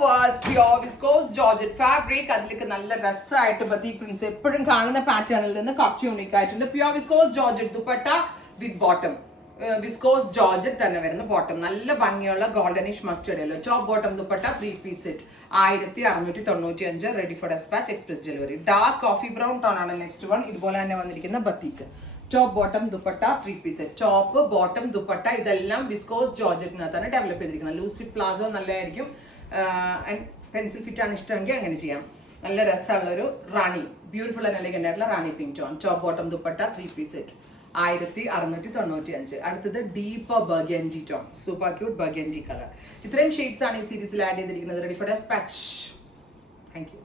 Pure viscose georgette fabric. അതിലേക്ക് നല്ല രസമായിട്ട് ബത്തീക് പ്രിന്റ്സ് എപ്പോഴും കാണുന്ന പാറ്റേണിൽ നിന്ന് കുറച്ച് യൂണിക് ആയിട്ടുണ്ട്. Pure viscose georgette dupatta with bottom. Viscose georgette തന്നെ വരുന്ന ബോട്ടം. നല്ല ഭംഗിയുള്ള goldenish mustard yellow. Top bottom dupatta 3-piece set 1695. Ready for dispatch, express delivery. Dark coffee brown tone ആണ് നെക്സ്റ്റ് വൺ. ഇതുപോലെ തന്നെ വന്നിരിക്കുന്ന batik. Top bottom dupatta 3-piece set. Top bottom dupatta ഇതെല്ലാം viscose ജോർജറ്റിനകത്താണ് ഡെവലപ്പ് ചെയ്തിരിക്കുന്നത്. ലൂസ് ഫിറ്റ് പ്ലാസോ നല്ലതായിരിക്കും. ആൻഡ് പെൻസിൽ ഫിറ്റ് ആണ് ഇഷ്ടമെങ്കിൽ അങ്ങനെ ചെയ്യാം. നല്ല രസമുള്ളൊരു റാണി, ബ്യൂട്ടിഫുൾ ആൻഡ് എലഗന്റ് ആയിട്ടുള്ള rani pink tone. Top bottom dupatta 3-piece set 1695. അടുത്തത് deep burgundy tone, super cute burgundy colour. ഇത്രയും ഷെയ്ഡ്സ് ആണ് ഈ സീരീസിൽ ആഡ് ചെയ്തിരിക്കുന്നത്. Ready for dispatch. Thank U.